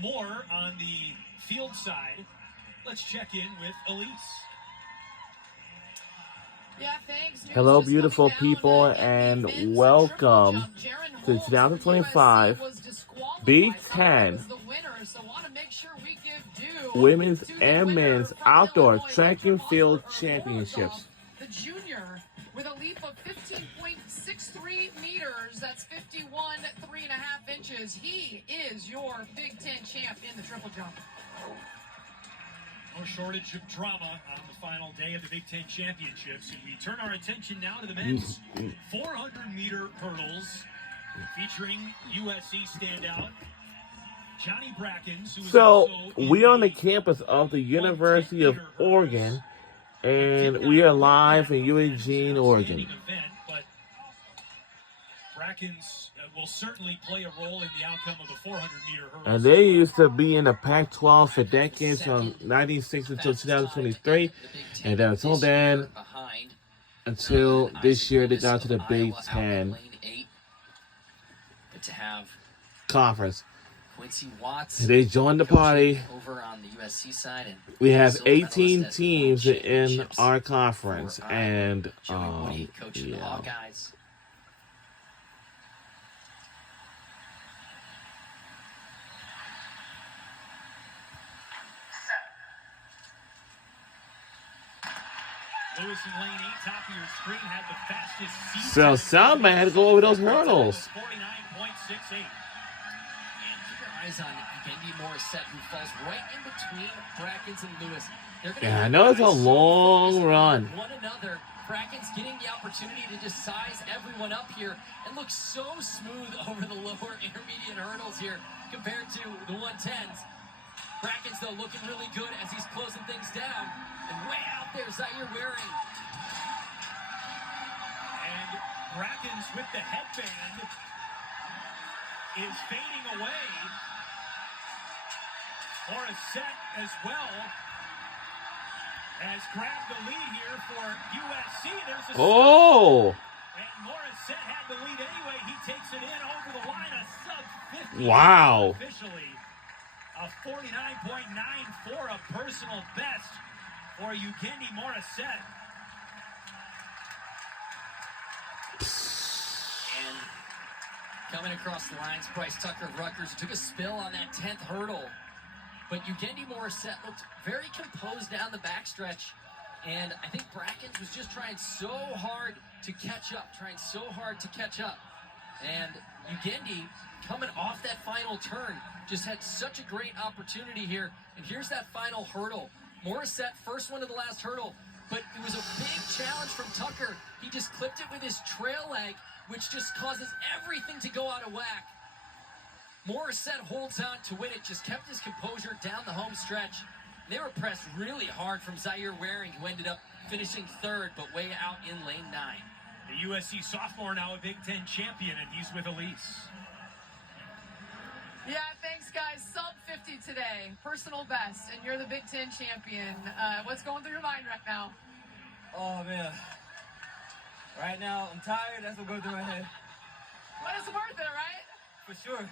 More on the field side. Let's check in with Elise. Yeah, thanks. Hello, beautiful people, and welcome to 2025 Big Ten Women's and Men's Outdoor Track and Field Championships. The junior with a leap of 15.63 meters. That's 51 3.5 inches. He is your Big Ten champ in the triple jump. No shortage of drama on the final day of the Big Ten Championships. And we turn our attention now to the men's 400-meter hurdles featuring USC standout Johnny Brackens. So, we're on the campus of the University of Oregon, and we are live in Eugene, Oregon. But Brackens will certainly play a role in the outcome of the 400-meter hurdles. And they used to be in the Pac-12 for decades, from 1960 until 2023, and until then, until this year, they got to the Big Ten Conference. Quincy Watts. They joined the party. Over on the USC side, and we have 18 teams in our conference, and coaching the yeah. Hawkeyes. Lewis and Lane, top of your screen, had the fastest season. So Salman had to go over those hurdles. 49.68. Eyes on Ugendi Morissette, who falls right in between Brackens and Lewis. Yeah, I know it's a long run. One another. Brackens getting the opportunity to just size everyone up here and look so smooth over the lower intermediate hurdles here compared to the 110s. Brackens, though, looking really good as he's closing things down. And way out there, Zaire Waring. And Brackens with the headband is fading away. Morissette as well has grabbed the lead here for USC. There's a Oh! And Morissette had the lead anyway. He takes it in over the line. A sub-50. Wow. Officially. A 49.94, a personal best for Ugendi Morissette. And coming across the lines, Bryce Tucker of Rutgers took a spill on that 10th hurdle. But Ugendi Morissette looked very composed down the backstretch. And I think Brackens was just trying so hard to catch up, And Ugendi, coming off that final turn, just had such a great opportunity here. And here's that final hurdle. Morissette, first one to the last hurdle, but it was a big challenge from Tucker. He just clipped it with his trail leg, which just causes everything to go out of whack. Morissette holds on to win it, just kept his composure down the home stretch. They were pressed really hard from Zaire Waring, who ended up finishing third, but way out in lane 9. The USC sophomore, now a Big Ten champion, and he's with Elise. Yeah, thanks, guys. Sub 50 today, personal best, and you're the Big Ten champion. What's going through your mind right now? Oh, man. Right now, I'm tired. That's what goes through my head. But it's worth it, right? For sure.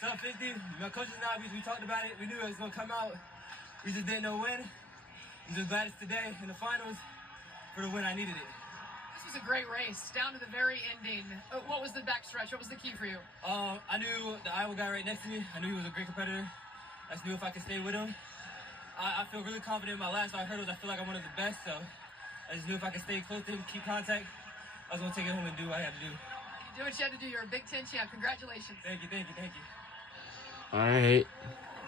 Sub 50. My coaches and I, we talked about it. We knew it was going to come out. We just didn't know when. I'm just glad it's today in the finals. For the win, I needed it. This was a great race, down to the very ending. What was the backstretch? What was the key for you? I knew the Iowa guy right next to me. I knew he was a great competitor. I just knew if I could stay with him. I feel really confident in my last 5 hurdles. I feel like I'm one of the best, so I just knew if I could stay close to him, keep contact, I was going to take it home and do what I had to do. You do what you had to do. You're a Big Ten champ. Congratulations. Thank you. All right.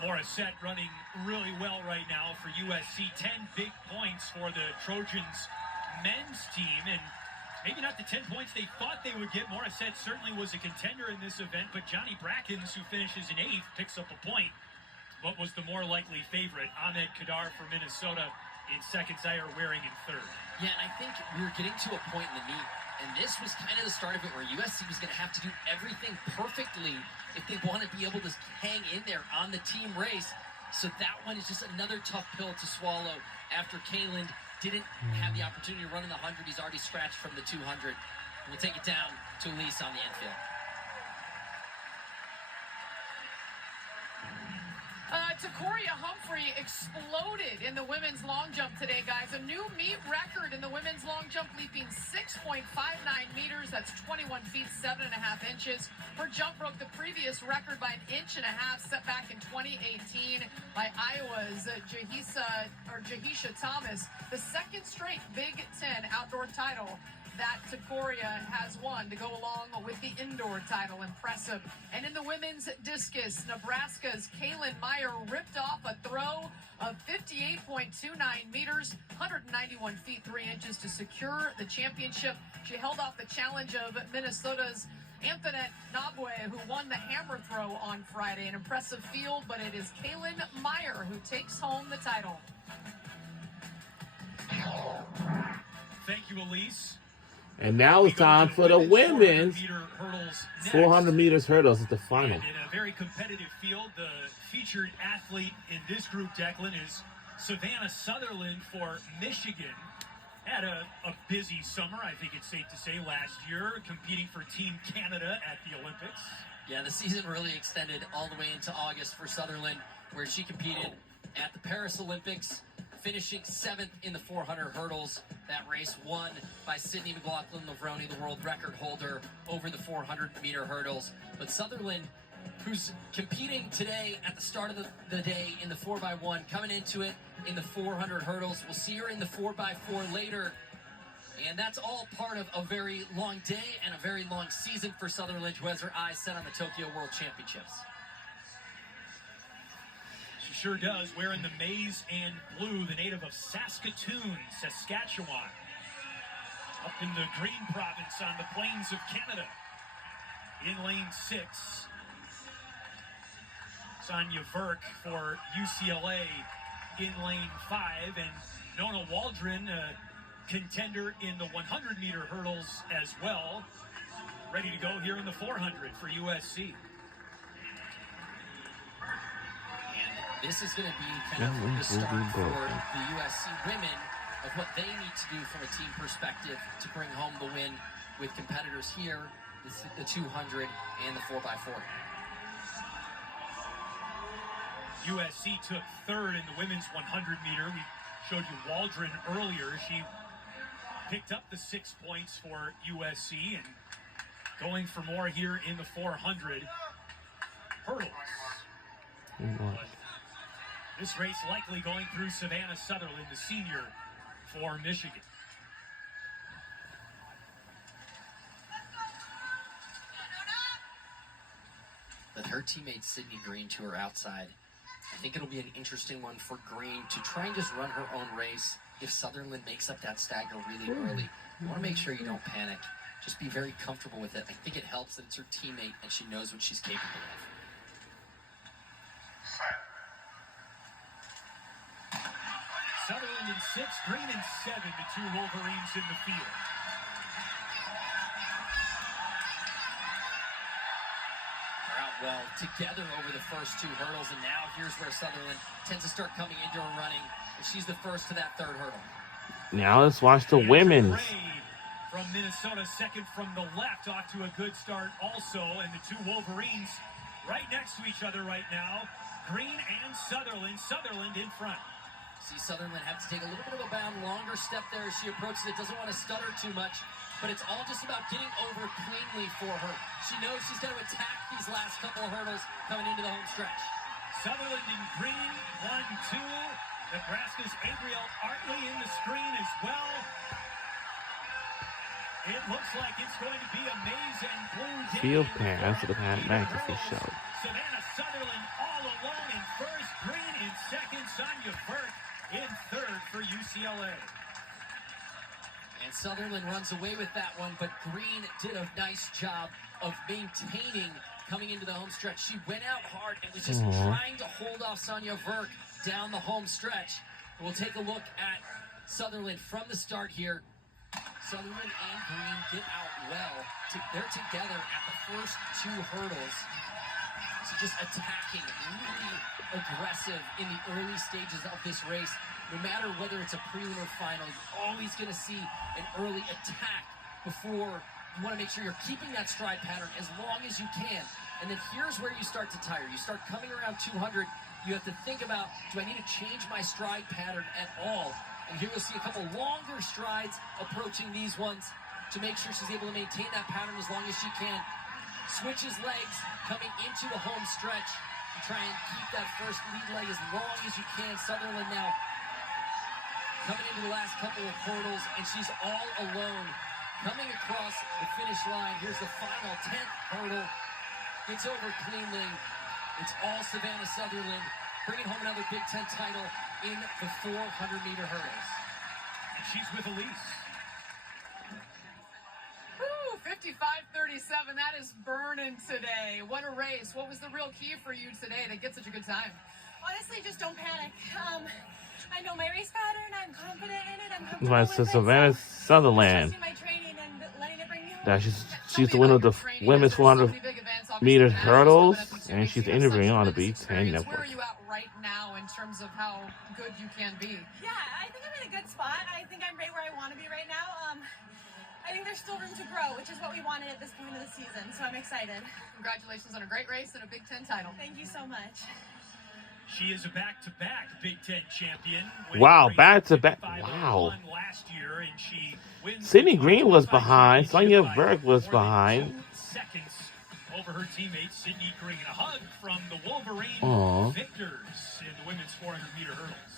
Morissette running really well right now for USC. 10 big points for the Trojans men's team, and maybe not the 10 points they thought they would get. Morissette certainly was a contender in this event, but Johnny Brackens, who finishes in 8th, picks up a point. What was the more likely favorite? Ahmed Kadar for Minnesota in 2nd, Zaire Waring in 3rd. Yeah, and I think we were getting to a point in the meet, and this was kind of the start of it where USC was going to have to do everything perfectly if they want to be able to hang in there on the team race. So that one is just another tough pill to swallow after Kaeland didn't have the opportunity to run in the 100. He's already scratched from the 200. We'll take it down to Elise on the infield. Tacoria Humphrey exploded in the women's long jump today, guys. A new meet record in the women's long jump, leaping 6.59 meters. That's 21 feet, 7.5 inches. Her jump broke the previous record by 1.5 inches set back in 2018 by Iowa's Jahisha Thomas. The second straight Big Ten outdoor title that Tacoria has won to go along with the indoor title. Impressive. And in the women's discus, Nebraska's Kaylin Meyer ripped off a throw of 58.29 meters, 191 feet 3 inches to secure the championship. She held off the challenge of Minnesota's Antoinette Nabwe, who won the hammer throw on Friday. An impressive field, but it is Kaylin Meyer who takes home the title. Thank you, Elise. And now it's time for the women's 400 meters hurdles at the final. And in a very competitive field, the featured athlete in this group, Declan, is Savannah Sutherland for Michigan. Had a busy summer, I think it's safe to say, last year, competing for Team Canada at the Olympics. Yeah, the season really extended all the way into August for Sutherland, where she competed at the Paris Olympics, finishing 7th in the 400 hurdles. That race won by Sydney McLaughlin-Levrone, the world record holder, over the 400-meter hurdles. But Sutherland, who's competing today at the start of the day in the 4x1, coming into it in the 400 hurdles. We'll see her in the 4x4 later. And that's all part of a very long day and a very long season for Sutherland, who has her eyes set on the Tokyo World Championships. She sure does, wearing the maize and blue, the native of Saskatoon, Saskatchewan. Up in the Green Province on the plains of Canada. In lane 6, Sonia Verk for UCLA in lane 5, and Nona Waldron, a contender in the 100-meter hurdles as well, ready to go here in the 400 for USC. This is going to be kind of the start for the USC women of what they need to do from a team perspective to bring home the win with competitors here, the 200 and the 4x4. USC took 3rd in the women's 100-meter. We showed you Waldron earlier. She picked up the 6 points for USC and going for more here in the 400 hurdles. But this race likely going through Savannah Sutherland, the senior for Michigan. With her teammate Sydney Green to her outside, I think it'll be an interesting one for Green to try and just run her own race if Sutherland makes up that stagger really early. You want to make sure you don't panic. Just be very comfortable with it. I think it helps that it's her teammate and she knows what she's capable of. Sutherland in 6, Green in 7, the two Wolverines in the field. They're out well together over the first 2 hurdles, and now here's where Sutherland tends to start coming into her running, and she's the first to that 3rd hurdle. Now let's watch the women's. From Minnesota, second from the left, off to a good start also, and the two Wolverines right next to each other right now. Green and Sutherland. Sutherland in front. See Sutherland have to take a little bit of a bound, longer step there as she approaches it. Doesn't want to stutter too much, but it's all just about getting over cleanly for her. She knows she's going to attack these last couple of hurdles coming into the home stretch. Sutherland in green, 1-2. Nebraska's Abrielle Artley in the screen as well. It looks like it's going to be a maize and blue day. Field pass to the Pat McAfee show. Savannah Sutherland all alone in first, Green in second, Sonia Verk in 3rd for UCLA. And Sutherland runs away with that one, but Green did a nice job of maintaining coming into the home stretch. She went out hard and was just trying to hold off Sonia Verk down the home stretch. We'll take a look at Sutherland from the start here. Sutherland and Green get out well. They're together at the first 2 hurdles. So just attacking, really aggressive in the early stages of this race. No matter whether it's a prelim or final, you're always going to see an early attack before. You want to make sure you're keeping that stride pattern as long as you can. And then here's where you start to tire. You start coming around 200. You have to think about, do I need to change my stride pattern at all? And here you'll see a couple longer strides approaching these ones to make sure she's able to maintain that pattern as long as she can. Switches legs coming into the home stretch. You try and keep that first lead leg as long as you can. Sutherland now coming into the last couple of hurdles, and she's all alone. Coming across the finish line. Here's the final 10th hurdle. Gets over cleanly. It's all Savannah Sutherland, bringing home another Big Ten title in the 400-meter hurdles. She's with Elise. Woo, 55:37. That is burning today. What a race. What was the real key for you today to get such a good time? Honestly, just don't panic. I know my race pattern. I'm confident in it. I'm My comfortable with Savannah it. Sutherland. Trusting my training and letting it bring me home. That she's the winner of the women's 400-meter hurdles, and she's interviewing on the Big Ten Where Network. are you at right now in terms of how good you can be? Yeah, I think I'm in a good spot. I think I'm right where I want to be right now. I think there's still room to grow, which is what we wanted at this point of the season. So I'm excited. Congratulations on a great race and a Big Ten title. Thank you so much. She is a back-to-back Big Ten champion. Wow, Winning back-to-back. 55-01 Wow. Last year, and she wins Sydney Green was 25 behind. Sonia by Burke was more than behind. 2 seconds over her teammate Sydney Green. A hug from the Wolverine Aw. victors in the women's 400-meter hurdles.